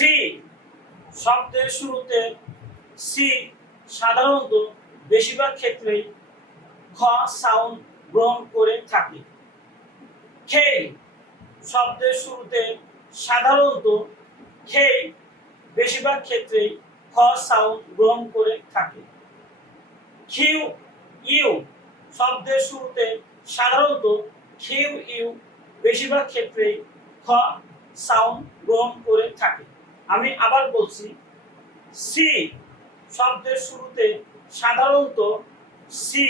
C শব্দের শুরুতে C সাধারণত বেশিরভাগ ক্ষেত্রেই খ সাউন্ড গ্রহণ করে থাকে। খে শব্দের শুরুতে সাধারণত খে বেশিরভাগ ক্ষেত্রেই খ সাউন্ড গ্রহণ করে থাকে। কিউ ইউ শব্দের শুরুতে সাধারণত কিউ ইউ বেশিরভাগ ক্ষেত্রেই খ সাউন্ড গ্রহণ করে থাকে। আমি আবার বলছি, সি শব্দের শুরুতে সাধারণত সি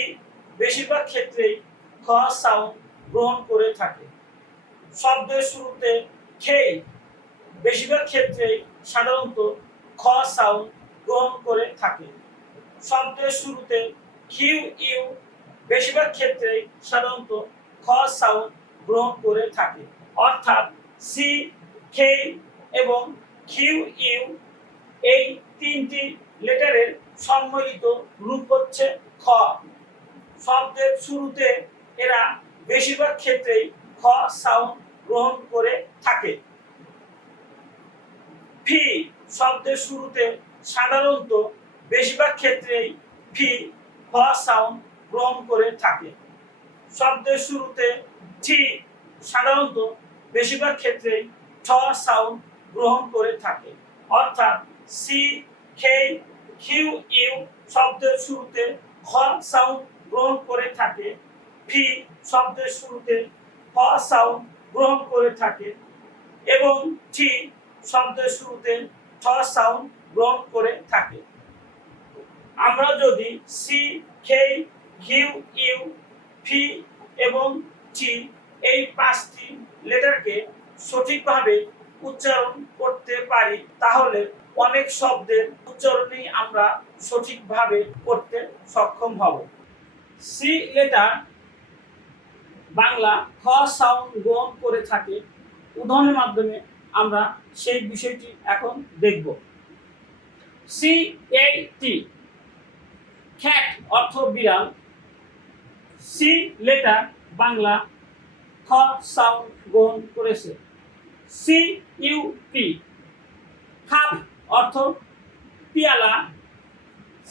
বেশিরভাগ ক্ষেত্রেই খ সাউন্ড গ্রহণ করে থাকে। শব্দের শুরুতে খে বেশিরভাগ ক্ষেত্রেই সাধারণত খ সাউন্ড গ্রহণ করে থাকে। শব্দের শুরুতে কিউ ইউ বেশিরভাগ ক্ষেত্রেই সাধারণত খ সাউন্ড গ্রহণ করে থাকে। অর্থাৎ সি, কে এবং কিউ ইউ এই তিনটি লেটারের সম্মিলিত রূপ হচ্ছে খ। শব্দের শুরুতে এরা বেশিরভাগ ক্ষেত্রেই খ সাউন্ড গ্রহণ করে থাকে। ফি শব্দের শুরুতে সাধারণত বেশিরভাগ ক্ষেত্রেই ফি খ সাউন্ড গ্রহণ করে থাকে। শব্দের শুরুতে টি সাধারণত বেশিরভাগ ক্ষেত্রেই ঠ সাউন্ড গ্রহণ করে থাকে। অর্থাৎ সি, কে, কিউ ইউ শব্দের শুরুতে খ সাউন্ড গ্রহণ করে থাকে। ফি শব্দের শুরুতে খ সাউন্ড গ্রহণ করে থাকে এবং টি শব্দের শুরুতে ঠ সাউন্ড গ্রহণ করে থাকে। আমরা যদি সি, কে, কিউ ইউ, ফি এবং টি এই পাঁচটি লেটারকে সঠিকভাবে উচ্চারণ করতে পারি, তাহলে অনেক শব্দের উচ্চারণই আমরা সঠিকভাবে করতে সক্ষম হব। সি লেটার বাংলা খ সাউন্ড গ্রহণ করে থাকে। উদাহরণের মাধ্যমে আমরা সেই বিষয়টি এখন দেখব। সি এ টি ক্যাট অর্থ বিড়াল। সি লেটার বাংলা খ সাউন্ড গ্রহণ করেছে। সি ইউ পি কাপ অর্থ পিয়ালা।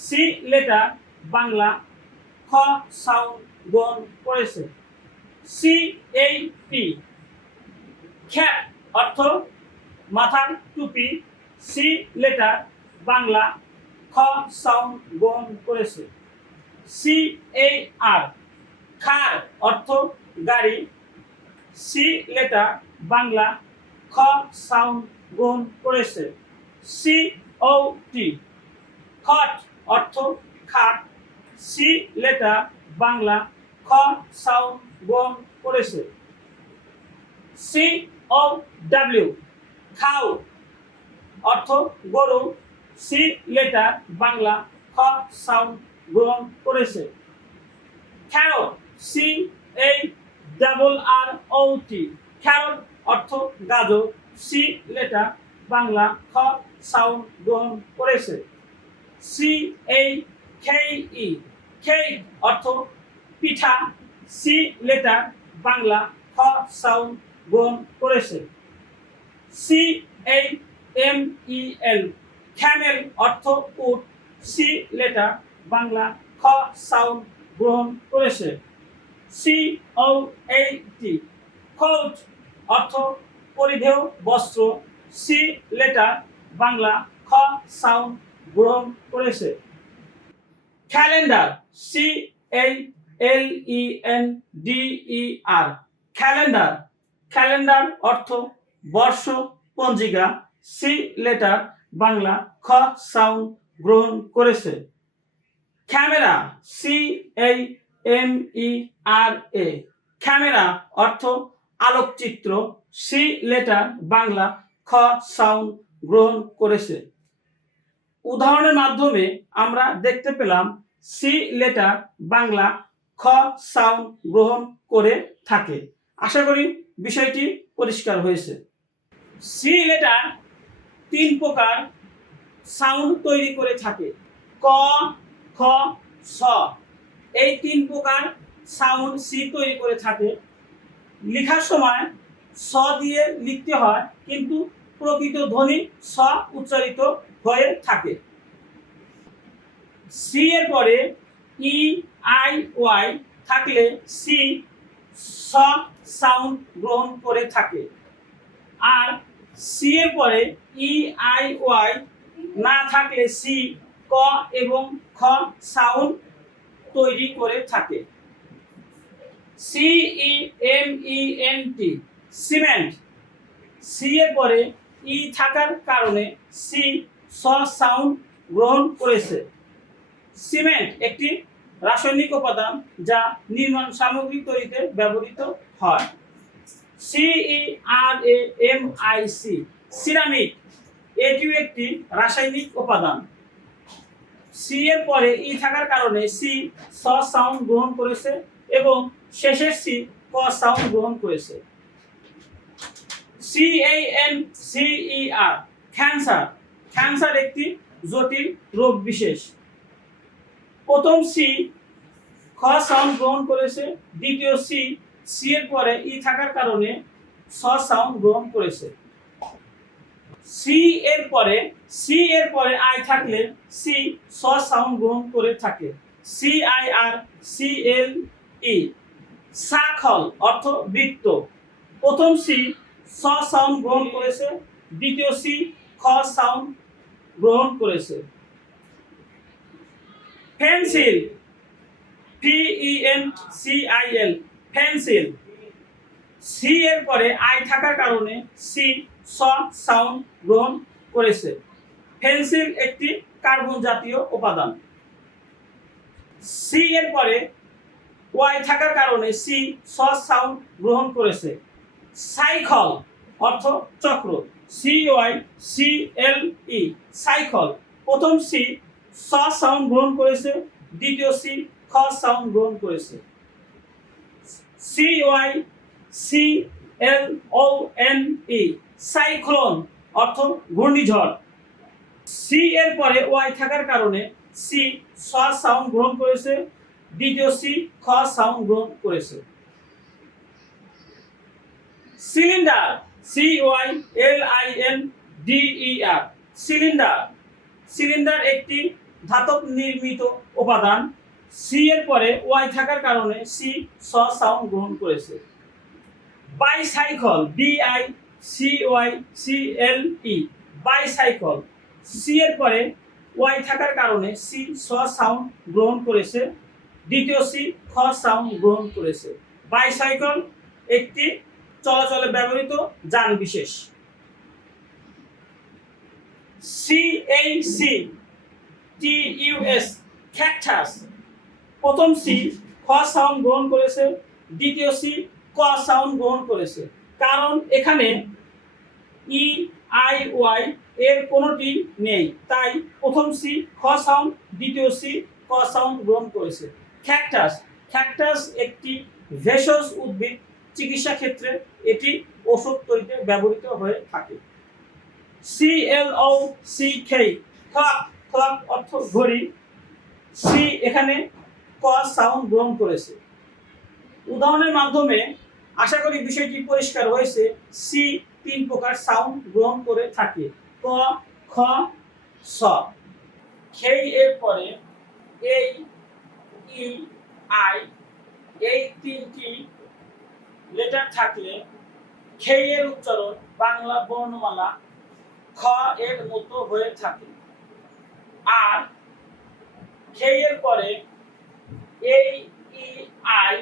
সি লেটার বাংলা খ সাউন্ড গ্রহণ করেছে। সি এই পি ক্যাপ অর্থ মাথার টুপি। সি লেটার বাংলা খ সাউন্ড গ্রহণ করেছে। সি এই আর কার অর্থ গাড়ি। সি লেটার বাংলা খ সাউন্ড গ্রহণ করেছে। সি ও টি খট অর্থ খাট। সি লেটার বাংলা খ সাউন্ড গ্রহণ করেছে। সি ও ডাব্লিউ খাও অর্থ গরু। সি লেটার বাংলা খ সাউন্ড গ্রহণ করেছে। ক্যারট সি এই ডাবল আর ও টি ক্যারট অর্থ গাজর। সি লেটার বাংলা খ সাউন্ড গ্রহণ করেছে। সি এই কে ই কেক অর্থ পিঠা। সি লেটার বাংলা খ সাউন্ড গ্রহণ করেছে। সি এই এম ই এল ক্যামেল অর্থ উট। সি লেটার বাংলা খ সাউন্ড গ্রহণ করেছে। সি ও এ টি কোট অর্থ পরিধেয় বস্ত্র। সি লেটার বাংলা খ সাউন্ড গ্রহণ করেছে। ক্যালেন্ডার সি এই এল ই এন ডি ই আর ক্যালেন্ডার। ক্যালেন্ডার অর্থ বর্ষ পঞ্জিকা। সি লেটার বাংলা খ সাউন্ড গ্রহণ করেছে। ক্যামেরা সি এই এম ই আর এ ক্যামেরা অর্থ আলোকচিত্র। সি লেটার বাংলা খ সাউন্ড গ্রহণ করেছে। উদাহরণের মাধ্যমে আমরা দেখতে পেলাম সি লেটার বাংলা খ সাউন্ড গ্রহণ করে থাকে। আশা করি বিষয়টি পরিষ্কার হয়েছে। সি লেটার তিন প্রকার সাউন্ড তৈরি করে থাকে। ক, খ, স এই তিন প্রকার সাউন্ড সি তৈরি করে থাকে। লেখার সময় স দিয়ে লিখতে হয়, কিন্তু প্রকৃত ধ্বনি স উচ্চারিত হয়ে থাকে। সি এর পরে ই আই ওয়াই থাকলে সি স সাউন্ড গ্রহণ করে থাকে। আর সি এর পরে ই আই ওয়াই না থাকলে সি ক এবং খ সাউন্ড তৈরি করে থাকে। C E M E N T cement, C এর পরে ই থাকার কারণে সি স সাউন্ড গ্রহণ করেছে। সিমেন্ট একটি রাসায়নিক উপাদান যা নির্মাণ সামগ্রী তৈরিতে ব্যবহৃত হয়। C E R A M I C ceramic, এটিও একটি রাসায়নিক উপাদান। সি এর পরে ই থাকার কারণে সি স সাউন্ড গ্রহণ করেছে এবং শেষের সি ক সাউন্ড গ্রহণ করেছে। C A N C E R cancer, cancer একটি জটিল রোগ বিশেষ। প্রথম সি খ সাউন্ড গ্রহণ করেছে, দ্বিতীয় সি সি এর পরে ই থাকার কারণে স সাউন্ড গ্রহণ করেছে। সি এর পরে আই থাকলে সি স সাউন্ড গ্রহণ করে থাকে। C I R C L E circle অর্থ বৃত্ত। প্রথম সি স সাউন্ড গ্রহণ করেছে, দ্বিতীয় সি খ সাউন্ড গ্রহণ করেছে। Pencil P E N C I L pencil, C এর পরে আই থাকার কারণে সি স সাউন্ড গ্রহণ করেছে। পেন্সিল একটি কার্বন জাতীয় উপাদান। সি এর পরে ওয়াই থাকার কারণে সি স সাউন্ড গ্রহণ করেছে। সাইকেল অর্থ চক্র, C Y C L E cycle, প্রথম সি স সাউন্ড গ্রহণ করেছে, দ্বিতীয় সি খ সাউন্ড গ্রহণ করেছে। C Y C L O N E cyclone অর্থ ঘূর্ণিঝড়। সি এর পরে ওয়াই থাকার কারণে সি স সাউন্ড গ্রহণ করেছে, দ্বিতীয় সি খ সাউন্ড গ্রহণ করেছে। Cylinder C Y L I N D E R cylinder, cylinder একটি ধাতব নির্মিত উপাদান। সি এর পরে ওয়াই থাকার কারণে সি স সাউন্ড গ্রহণ করেছে। Bicycle B I C Y C L E bicycle, C এর পরে ওয়াই থাকার কারণে সি স সাউন্ড গ্রহণ করেছে, দ্বিতীয় সি খ সাউন্ড গ্রহণ করেছে। বাইসাইকেল একটি চলাচলে ব্যবহৃত যান বিশেষ। C A C T U S cactus, প্রথম সি খ সাউন্ড গ্রহণ করেছে, দ্বিতীয় সি ক সাউন্ড গ্রহণ করেছে। কারণ এখানে ই আই ওয়াই এর কোনোটি নেই, তাই প্রথম সি খ সাউন্ড, দ্বিতীয় সি ক সাউন্ড গ্রহণ করেছে। ক্যাকটাস, ক্যাকটাস একটি ভেষজ উদ্ভিদ, চিকিৎসা ক্ষেত্রে এটি ওষুধ তৈরিতে ব্যবহৃত হয়ে থাকে। সি এল ও সি কে ক্লক, ক্লক অর্থ ঘড়ি, সি এখানে ক সাউন্ড গ্রহণ করেছে। উদাহরণের মাধ্যমে আশা করি বিষয়টি পরিষ্কার হয়েছে। সি তিন প্রকার সাউন্ড গ্রহণ করে থাকে, ক খ স। খেই এর পরে এই ই আই এই তিনটি লেটার থাকলে খেই এর উচ্চারণ বাংলা বর্ণমালা খ এর মতো হয়ে থাকে। আর খেই এর পরে এই ই আই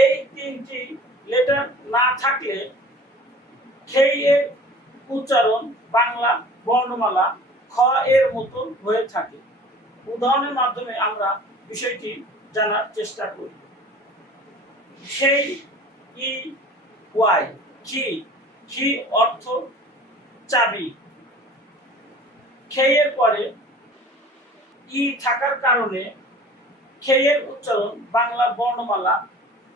এই তিনটি লেটার না থাকলে খেই এর উচ্চারণ বাংলা বর্ণমালা খ এর মতো হয়ে থাকে। উদাহরণের মাধ্যমে আমরা বিষয়টি জানার চেষ্টা করি। খেই ই ওয়াই কি, কি অর্থ চাবি। খেই এর পরে ই থাকার কারণে খেই এর উচ্চারণ বাংলা বর্ণমালা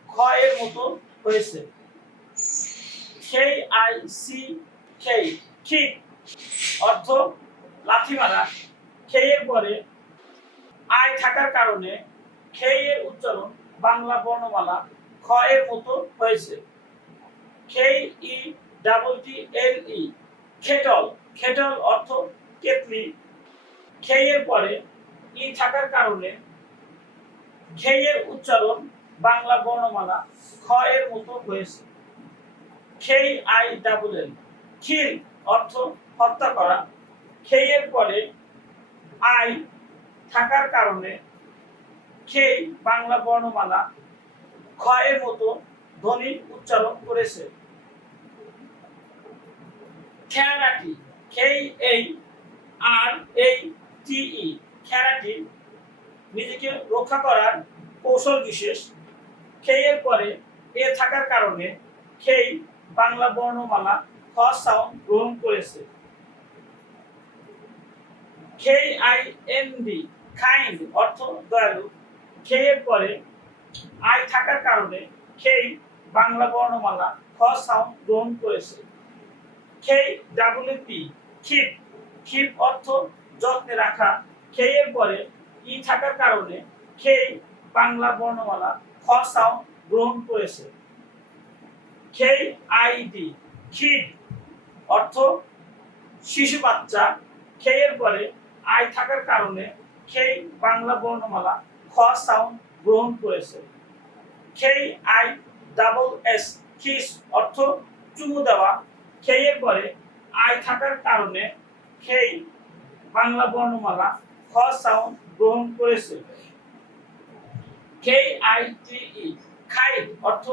খ এর মতো হয়েছে। খেই আই সি খেই ঠিক অর্থ লাথি মারা। খেই এর পরে আই থাকার কারণে খেই এর উচ্চারণ বাংলা বর্ণমালা খ এর মতো হয়েছে। খেই ই ডাবল টি এল ই খেটল, খেটল অর্থ কেতলি। খেয়ের পরে ই থাকার কারণে খেয়ের উচ্চারণ বাংলা বর্ণমালা খ এর মতো হয়েছে। খেই আই ডাবল এল, খিল অর্থ হত্যা করা। খেয়ের পরে আই থাকার কারণে খেই বাংলা বর্ণমালা খ এর মতো ধ্বনি উচ্চারণ করেছে। খেরাটি, খেই এই আর এই টি ই, খেরাটি নিজেকে রক্ষা করার কৌশল বিশেষ। খেয়ের পরে এ থাকার কারণে খেই বাংলা বর্ণমালা খ সাউন্ড গ্রহণ করেছে। খেই আই এন ডি, কাইন্ড অর্থ দয়ালু। খেয়ের পরে আই থাকার কারণে খেই বাংলা বর্ণমালা খ সাউন্ড গ্রহণ করেছে। খেই ডাবল পি, ক্ষিপ, ক্ষিপ অর্থ যত্নে রাখা। খেয়ের পরে ই থাকার কারণে খেই বাংলা বর্ণমালা খ সাউন্ড গ্রহণ করেছে। খেই আই ডি, খিড অর্থ শিশু বাচ্চা। খেয়ের পরে আই থাকার কারণে খেই বাংলা বর্ণমালা খ সাউন্ড গ্রহণ করেছে। খেই আই ডাবল এস, কিস অর্থ চুমু দেওয়া। খেয়ের পরে আই থাকার কারণে খেই বাংলা বর্ণমালা খ সাউন্ড গ্রহণ করেছে। খেই আই টি ই, খাইট অর্থ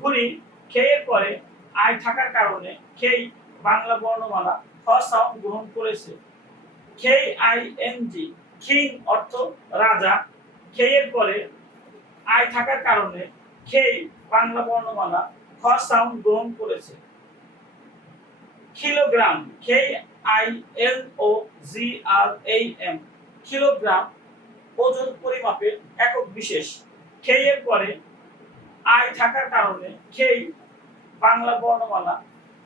ঘুড়ি। খেয়ের পরে আই থাকার কারণে খেই বাংলা বর্ণমালা খ সাউন্ড গ্রহণ করেছে। খেই আই এন জি, কিং অর্থ রাজা। খেয়ের পরে আই থাকার কারণে খেই বাংলা বর্ণমালা খ সাউন্ড গ্রহণ করেছে। Kilogram, K I L O G R A M, kilogram ওজন পরিমাপের একক বিশেষ। খেয়ের পরে আই থাকার কারণে খেই বাংলা বর্ণমালা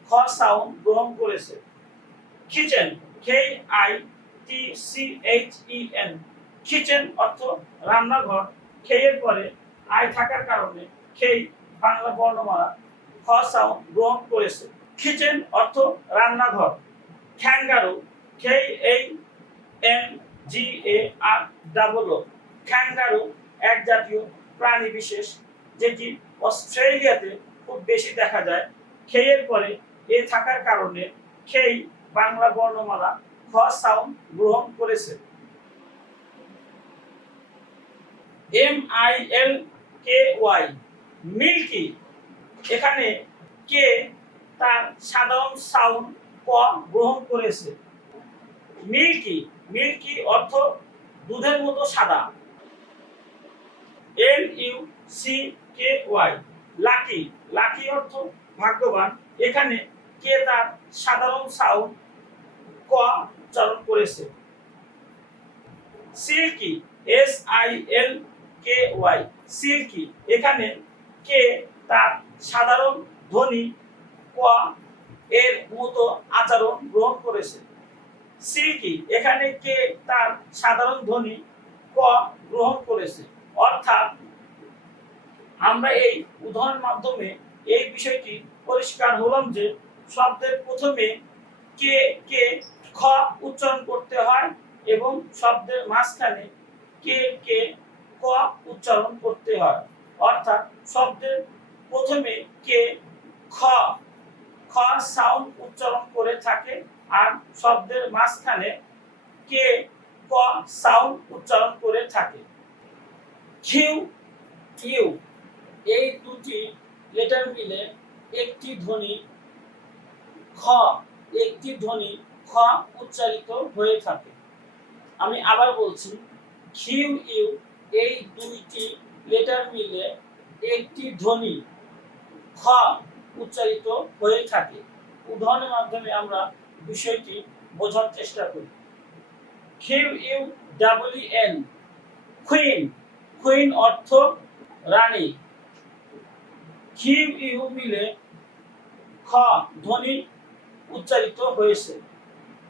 খ সাউন্ড গ্রহণ করেছে। Kitchen, K I T C H E N, kitchen অর্থ রান্নাঘর। খেয়ের পরে আই থাকার কারণে খেই বাংলা বর্ণমালা খ সাউন্ড গ্রহণ করেছে। কিচেন অর্থ রান্নাঘর। ক্যাঙ্গারু, খেই এই এন জি এ আর ডাবল ও, ক্যাঙ্গারু এক জাতীয় প্রাণী বিশেষ যেটি অস্ট্রেলিয়াতে খুব বেশি দেখা যায়। খেয়ের পরে এ থাকার কারণে খেই বাংলা বর্ণমালা খ সাউন্ড গ্রহণ করেছে। M I L K Y, milky, এখানে কে তার সাধারণ সাউন্ড ক গ্রহণ করেছে। মিল্কি, মিল্কি অর্থ দুধের মতো সাদা। L U C K Y, lucky, lucky অর্থ ভাগ্যবান। এখানে কে তার সাধারণ সাউন্ড ক উচ্চারণ করেছে। Silky, S I L K Y, silky, এখানে কে তার সাধারণ ধ্বনি ক এর মতো আচরণ গ্রহণ করেছে। সিল্কি, এখানে কে তার সাধারণ ধ্বনি ক গ্রহণ করেছে। অর্থাৎ আমরা এই উদাহরণের মাধ্যমে এই বিষয়টি পরিষ্কার হলাম যে শব্দের প্রথমে কে কে খ উচ্চারণ করতে হয় এবং শব্দের মাঝখানে কে কে ক উচ্চারণ করতে হয়। অর্থাৎ শব্দের প্রথমে কে খ খ সাউন্ড উচ্চারণ করে থাকে আর শব্দের মাঝখানে কে ক সাউন্ড উচ্চারণ করে থাকে। কিউ ইউ, এই দুটি লেটার মিলে একটি ধ্বনি খ, একটি ধ্বনি খ উচ্চারিত হয়ে থাকে। আমি আবার বলছি, কিউ ইউ, এই দুইটি লেটার মিলে একটি ধ্বনি খ উচ্চারিত হয়ে থাকে। উদাহরণের মাধ্যমে আমরা বিষয়টি বোঝার চেষ্টা করি। Q U double E N, queen, queen অর্থ রানী। কিউ ইউ মিলে খ ধ্বনি উচ্চারিত হয়েছে।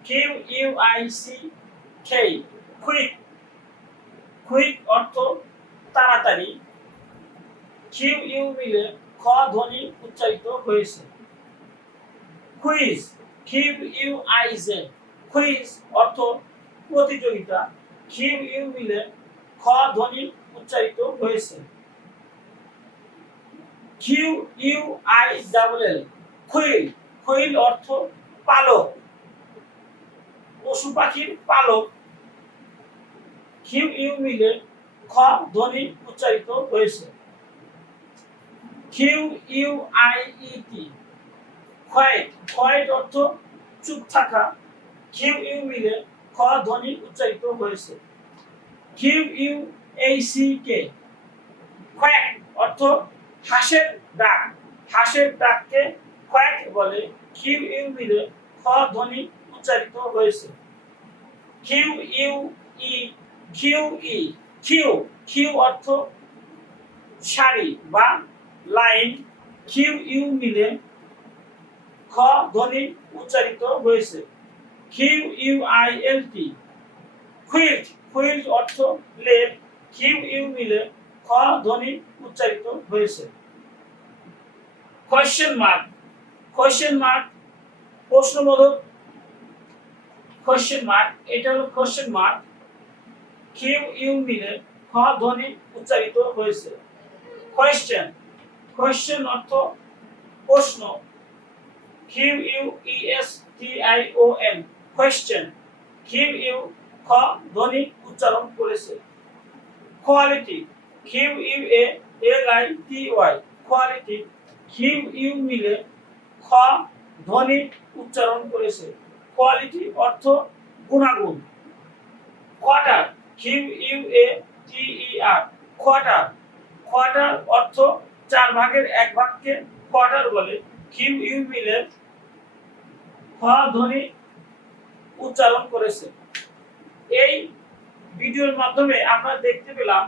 Q U I C K, quick, quick অর্থ তাড়াতাড়ি। কিউ ইউ মিলে খ ধ্বনি উচ্চারিত হয়েছে। Quiz, Q U I Z quiz অর্থ প্রতিযোগিতা, কিউ ইউ মিলে খ ধ্বনি উচ্চারিত হয়েছে। Q U I double L quill, quill অর্থ পালক, পশু পাখির পালক, কিউ ইউ মিলে খ ধ্বনি উচ্চারিত হয়েছে। Q U I E T quiet, quiet অর্থ চুপ থাকা, কিউ ইউ মিলে খ ধ্বনি উচ্চারিত হয়েছে। Q U A C K quack অর্থ হাঁসের ডাক, হাঁসের ডাককে কোয়াক বলে, কিউ ইউ মিলে খ ধ্বনি উচ্চারিত হয়েছে। Q U E Q E queue, queue অর্থ সারি বা লাইন, কিউ ইউ মিলে খ ধ্বনি উচ্চারিত হয়েছে। Q U I L T quilt, quilt অর্থ লেপ, কিউ ইউ মিলে খ ধ্বনি উচ্চারিত হয়েছে। কোয়েশ্চেন মার্ক, কোয়েশ্চেন মার্ক প্রশ্নবোধক, কোয়েশ্চেন মার্ক এটা হলো কোয়েশ্চেন মার্ক, কিউ ইউ মিলে খ ধ্বনি উচ্চারিত হয়েছে। কোয়েশ্চেন, কোয়েশ্চেন অর্থ প্রশ্ন, Q U E S T I O N question, Q U খ ধ্বনি উচ্চারণ করেছে। Quality, Q U A L I T Y quality, Q U মিলে খ ধ্বনি উচ্চারণ করেছে। কোয়ালিটি অর্থ গুণাগুণ। Quarter, Q U A T E R quarter, quarter অর্থ 4 ভাগের 1 ভাগকে কোয়ার্টার বলে, কিউ ইউ মিলে খ ধ্বনি উচ্চারণ করেছে। এই ভিডিওর মাধ্যমে আমরা দেখতে পেলাম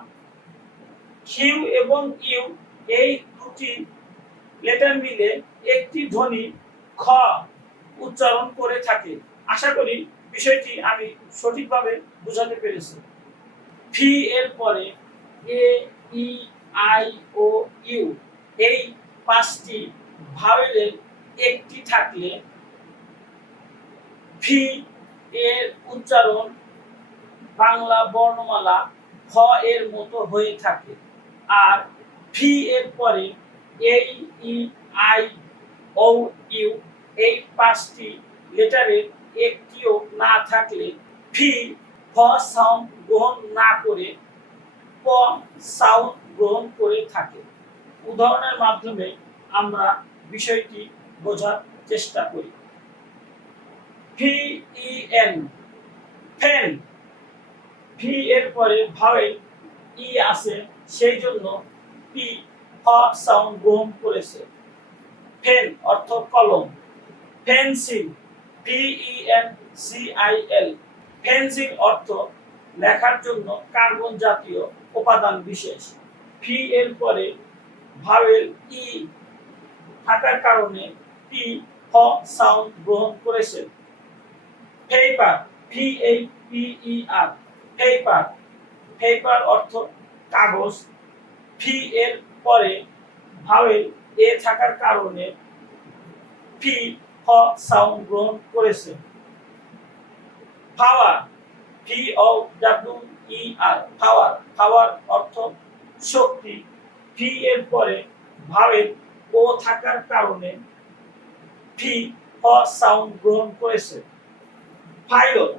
কিউ এবং ইউ এই দুটি লেটার মিলে একটি ধ্বনি খ উচ্চারণ করে থাকে। আশা করি বিষয়টি আমি সঠিকভাবে বোঝাতে পেরেছি। ভি এর পরে এ ই আই ও ইউ এই 5টি ভাওয়েলের একটি থাকলে ভি এর উচ্চারণ বাংলা বর্ণমালা খ এর মতো হয়ে থাকে। আর ভি এর পরে এই ই আই ও ইউ এই 5টি লেটারের একটিও না থাকলে ভি ভ সাউন্ড গ্রহণ না করে প সাউন্ড গ্রহণ করে থাকে। উদাহরণের মাধ্যমে আমরা বিষয়টি বোঝার চেষ্টা করি। V E N fan, V এর পরে ভাওয়েল ই আছে, সেই জন্য পি হ সাউন্ড গ্রহণ করেছে। পেন অর্থ কলম। Pencil, P E N C I L pencil অর্থ লেখার জন্য কার্বন জাতীয় উপাদান বিশেষ। পি এর পরে ভাওয়েল ই থাকার কারণে পি হ সাউন্ড গ্রহণ করেছে। পেপার, পি এই পি ই আর পেপার, পেপার অর্থ কাগজ। পি এর পরে ভাওয়েল এ থাকার কারণে পি হ সাউন্ড গ্রহণ করেছে। পাওয়ার, পি ও ডাব্লিউ ই আর পাওয়ার, পাওয়ার অর্থ শক্তি। পি এর পরে ভাওয়েল ও থাকার কারণে পি হ সাউন্ড গ্রহণ করেছে। Pilot,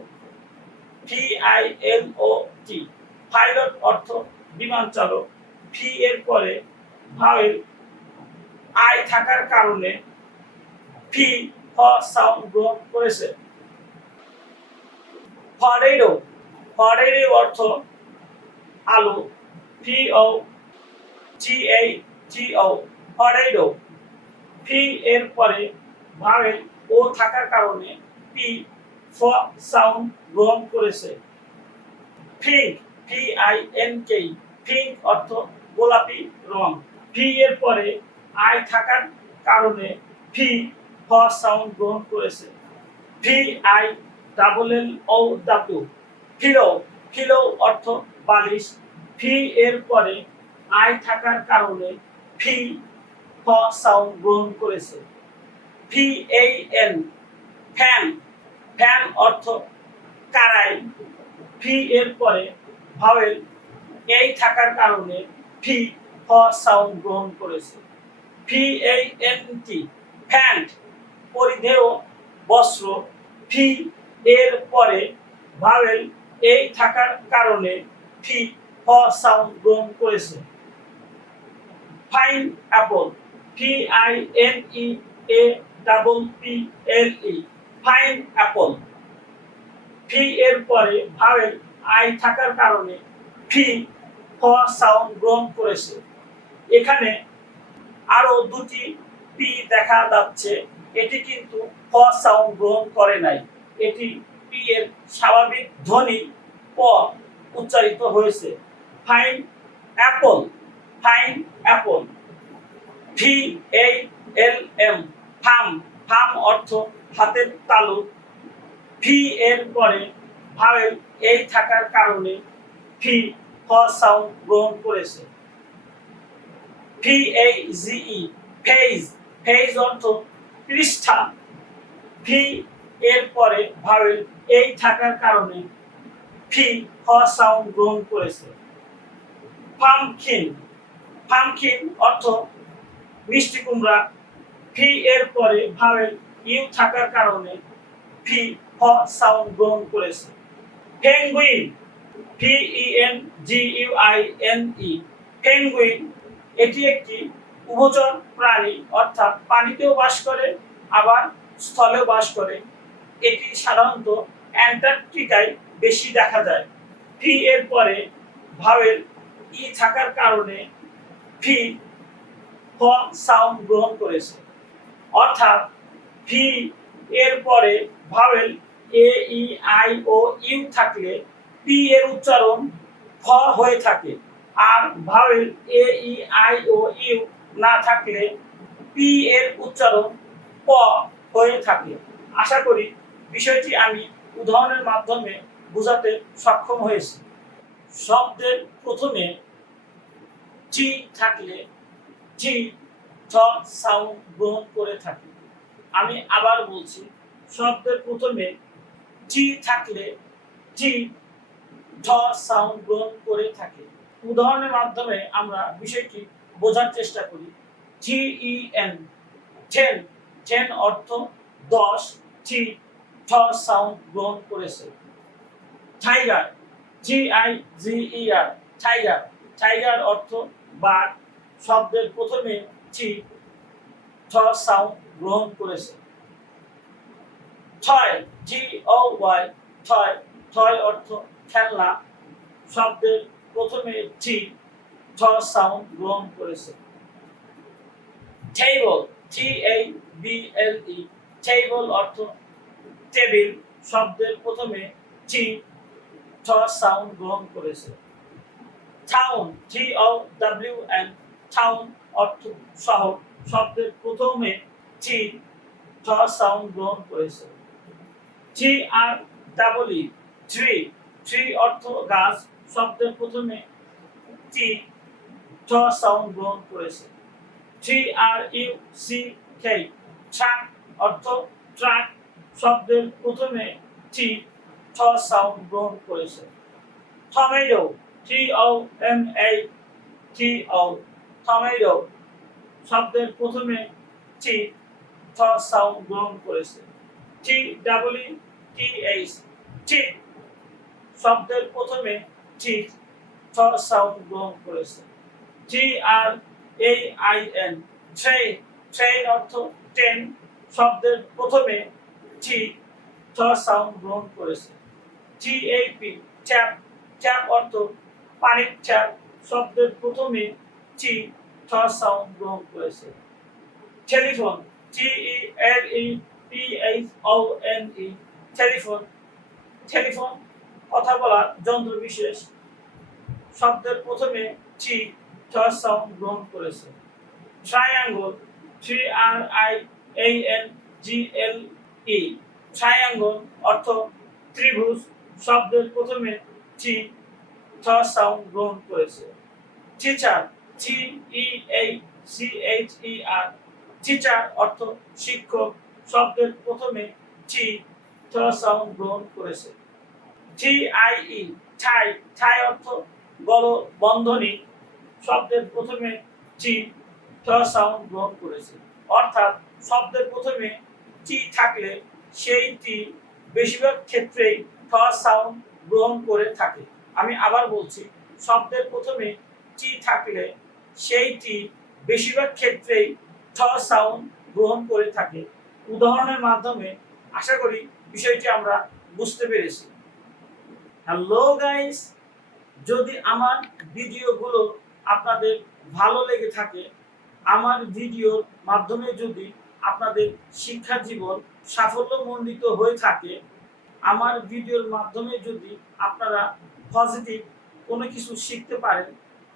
P I L O T pilot অর্থ বিমান চালক। পি এর পরে ভাওয়েল আই থাকার কারণে পি হ সাউন্ড গ্রহণ করেছে। ফরেডো, ফরেডো অর্থ আলো। পি ও টি এ টি ও ফরেডো, পি এর পরে ভাওয়েল ও থাকার কারণে পি ফ সাউন্ড গ্রহণ করেছে। Pink, P I N K pink অর্থ গোলাপি রং। পি এর পরে আই থাকার কারণে পি হ সাউন্ড গ্রহণ করেছে। V I double L O W pillow, pillow অর্থ বালিশ। ভি এর পরে আই থাকার কারণে ফি হ সাউন্ড গ্রহণ করেছে। ভি এই এন ফ্যান, ফ্যান অর্থ কারাই, ফি এর পরে ভাওয়েল এই থাকার কারণে ফি ফ সাউন্ড গ্রহণ করেছে। ফ্যান্ট, ফ্যান্ট পরিধেয় বস্ত্র, ফি এর পরে ভাওয়েল এই থাকার কারণে ফি ফ সাউন্ড গ্রহণ করেছে। Pineapple, FINEAPPLE, pineapple, P এর পরে ভাওয়েল আই থাকার কারণে ফি ফ সাউন্ড গ্রহণ করেছে। এখানে আরো দুটি পি দেখা যাচ্ছে, এটি কিন্তু ফ সাউন্ড গ্রহণ করে নাই, এটি পি এর স্বাভাবিক ধ্বনি প উচ্চারিত হয়েছে। Fine Apple, fine Apple, FALM, farm, farm অর্থ হাতের তালু, ফি এর পরে ভাওয়েল এই থাকার কারণে ফি ফ সাউন্ড গ্রহণ করেছে। FAZE, ফেজ, ফেজ অর্থ পৃষ্ঠা, ফি এর পরে ভাওয়েল এই থাকার কারণে ফি ফ সাউন্ড গ্রহণ করেছে। পামকিন, পামকিন অর্থ মিষ্টি কুমড়া, ফি এর পরে ভাওয়েল ইউ থাকার কারণে ফি ফ সাউন্ড গ্রহণ করেছে। পেঙ্গুইন, PENGUINE, পেঙ্গুইন এটি একটি উভচর প্রাণী, অর্থাৎ পানিতেও বাস করে আবার স্থলেও বাস করে। এটি সাধারণত অ্যান্টার্কটিকায় বেশি দেখা যায়। ফি এর পরে ভাওয়েল ই থাকার কারণে ফি ফ সাউন্ড গ্রহণ করেছে, অর্থাৎ ফি এর পরে vowel A E I O U থাকলে পি এর উচ্চারণ ফ হয়ে থাকে, আর vowel A E I O U না থাকলে পি এর উচ্চারণ প হয়ে থাকে। আশা করি বিষয়টি আমি উদাহরণের মাধ্যমে বোঝাতে সক্ষম হয়েছি। শব্দের প্রথমে টি থাকলে টি ঠ সাউন্ড গ্রহণ করে থাকে। আমি আবার বলছি, শব্দের প্রথমে টি থাকলে টি ঠ সাউন্ড গ্রহণ করে থাকে। উদাহরণের মাধ্যমে আমরা বিষয়টি বোঝার চেষ্টা করি। TEN, টেন, টেন অর্থ 10, টি ঠ সাউন্ড গ্রহণ করেছে। টাইগার, TIGER, টাইগার, টাইগার অর্থ বাঘ, শব্দের প্রথমে টি ঠ সাউন্ড গ্রহণ করেছে। টয়, TOY, টয়, টয় অর্থ খেলনা, শব্দের প্রথমে টি ঠ সাউন্ড গ্রহণ করেছে। টেবল, TABLE, টেবল অর্থ টেবিল, শব্দের প্রথমে টি ঠ সাউন্ড গ্রহণ করেছে। টাউন, TOWN, টাউন অর্থ শহর, শব্দের প্রথমে টি ঠ সাউন্ড গ্রহণ করেছে। TREE, ট্রি, ট্রি অর্থ গাছ, শব্দের প্রথমে টি ঠ সাউন্ড গ্রহণ করেছে। TRUCK, ট্রাক অর্থ ট্রাক, শব্দের প্রথমে টি ঠ সাউন্ড গ্রহণ করেছে। টমেটো, TOMATO, টমেটো, শব্দের প্রথমে টি ঠ সাউন্ড গ্রহণ করেছে। TEETH, ঠিক, শব্দের প্রথমে ঠিক ঠ সাউন্ড গ্রহণ করেছে। TRAIN, ট্রেন, ট্রেন অর্থ ট্রেন, শব্দের প্রথমে ঠিক ঠ সাউন্ড গ্রহণ করেছে। TAP, ট্যাপ, ট্যাপ অর্থ পানির ট্যাপ, শব্দের প্রথমে টি ঠ সাউন্ড গ্রহণ করেছে। টেলিফোন, TELEPHONE, টেলিফোন, টেলিফোন কথা বলার যন্ত্র বিশেষ, শব্দের প্রথমে টি ঠ সাউন্ড গ্রহণ করেছে। ট্রায়াঙ্গল, TRIANGLE, ট্রায়াঙ্গল অর্থ ত্রিভুজ, শব্দের প্রথমে টি ঠ সাউন্ড গ্রহণ করেছে। টিচার, TEACHER, টিচার অর্থ শিক্ষক, শব্দের প্রথমে টি ঠ সাউন্ড গ্রহণ করেছে। TIE ঠাই, ঠাই অর্থ গল বন্ধনী শব্দের প্রথমে টি ঠ সাউন্ড গ্রহণ করেছে। অর্থাৎ শব্দের প্রথমে টি থাকলে সেই টি বেশিরভাগ ক্ষেত্রেই ঠ সাউন্ড গ্রহণ করে থাকে। আমি আবার বলছি, শব্দের প্রথমে টি থাকলে সেই টি বেশিরভাগ ক্ষেত্রেই ঠ সাউন্ড গ্রহণ করে থাকে। উদাহরণের মাধ্যমে আশা করি বিষয়টি আমরা বুঝতে পেরেছি। হ্যালো গাইস, যদি আমার ভিডিওগুলো আপনাদের ভালো লেগে থাকে, আমার ভিডিওর মাধ্যমে যদি আপনাদের শিক্ষা জীবন সাফল্যমণ্ডিত হয়ে থাকে, আমার ভিডিওর মাধ্যমে যদি আপনারা পজিটিভ কোনো কিছু শিখতে পারেন,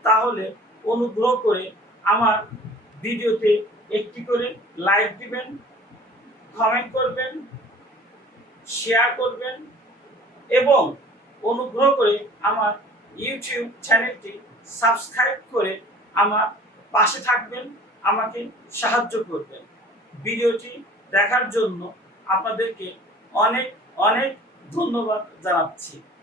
তাহলে অনুগ্রহ করে আমার ভিডিওতে একটি করে লাইক দিবেন, কমেন্ট করবেন, শেয়ার করবেন এবং অনুগ্রহ করে আমার ইউটিউব চ্যানেলটি সাবস্ক্রাইব করে আমার পাশে থাকবেন, আমাকে সাহায্য করবেন। ভিডিওটি দেখার জন্য আপনাদেরকে অনেক অনেক ধন্যবাদ জানাচ্ছি।